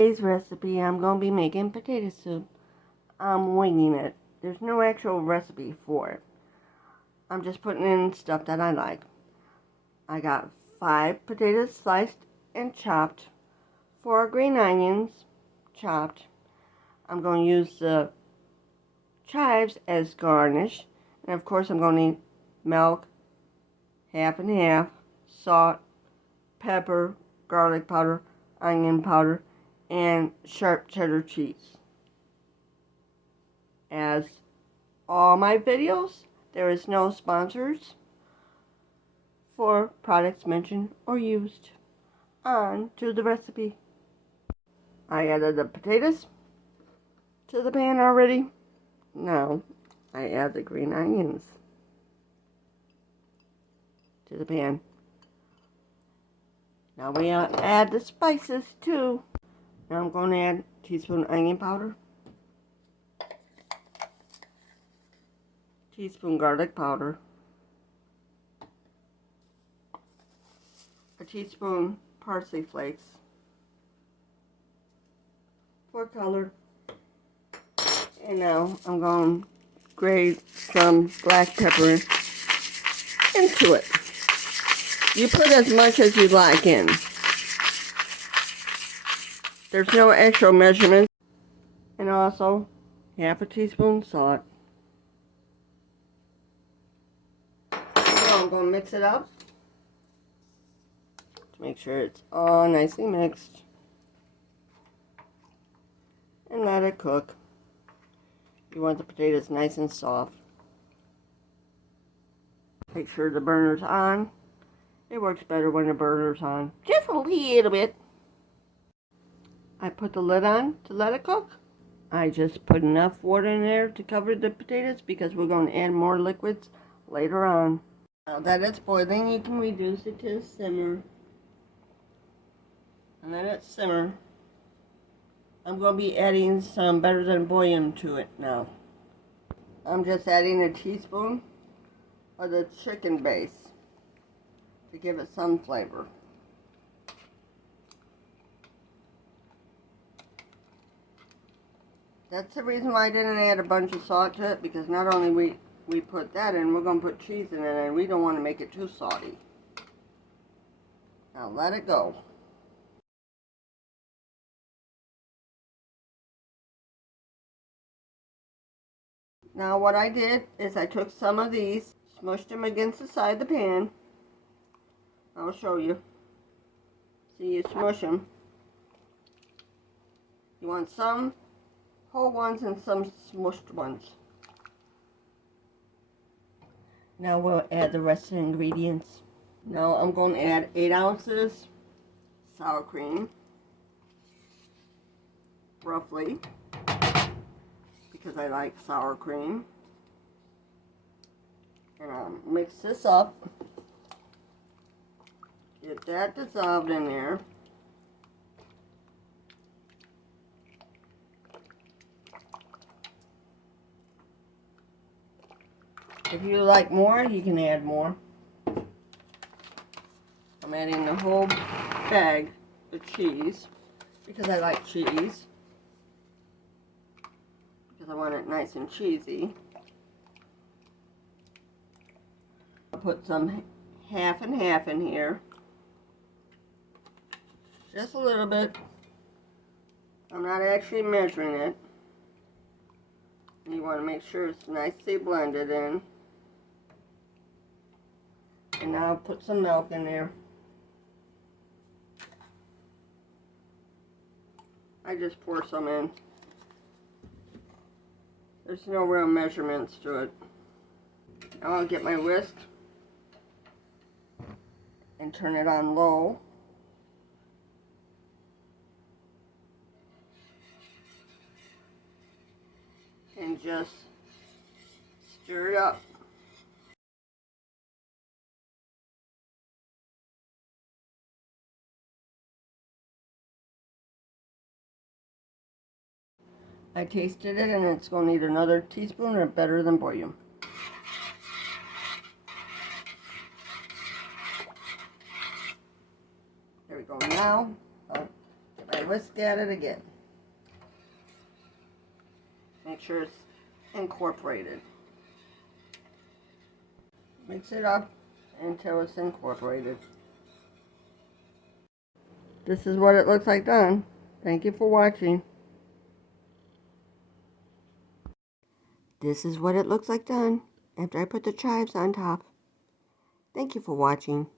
Today's recipe, I'm going to be making potato soup. I'm winging it. There's no actual recipe for it. I'm just putting in stuff that I like. I got 5 potatoes sliced and chopped, 4 green onions chopped. I'm going to use the chives as garnish. And of course I'm going to need milk, half and half, salt, pepper, garlic powder, onion powder, and sharp cheddar cheese. As all my videos, there is no sponsors for products mentioned or used. On to the recipe. I added the potatoes to the pan already. Now I add the green onions to the pan. Now we add the spices too. Now I'm going to add a teaspoon onion powder, teaspoon garlic powder, a teaspoon parsley flakes for color. And now I'm going to grate some black pepper into it. You put as much as you like in. There's no actual measurement. And also half a teaspoon salt. Now I'm going to mix it up to make sure it's all nicely mixed. And let it cook. You want the potatoes nice and soft. Make sure the burner's on. It works better when the burner's on. Just a little bit. I put the lid on to let it cook. I just put enough water in there to cover the potatoes because we're going to add more liquids later on. Now that it's boiling, you can reduce it to simmer. And let it simmer. I'm going to be adding some better than bouillon to it now. I'm just adding a teaspoon of the chicken base to give it some flavor. That's the reason why I didn't add a bunch of salt to it, because not only we put that in, we're going to put cheese in it, and we don't want to make it too salty. Now let it go. Now what I did is I took some of these, smushed them against the side of the pan. I'll show you. See, you smush them. You want some whole ones and some smushed ones. Now we'll add the rest of the ingredients. Now I'm going to add 8 ounces sour cream, roughly, because I like sour cream. And I'll mix this up. Get that dissolved in there. If you like more, you can add more. I'm adding the whole bag of cheese because I like cheese. Because I want it nice and cheesy. I'll put some half and half in here. Just a little bit. I'm not actually measuring it. You want to make sure it's nicely blended in. And now I'll put some milk in there. I just pour some in. There's no real measurements to it. Now I'll get my whisk and turn it on low. And just stir it up. I tasted it and it's going to need another teaspoon or better than bouillon. There we go. Now I'll get my whisk at it again. Make sure it's incorporated. Mix it up until it's incorporated. This is what it looks like done. Thank you for watching. This is what it looks like done after I put the chives on top. Thank you for watching.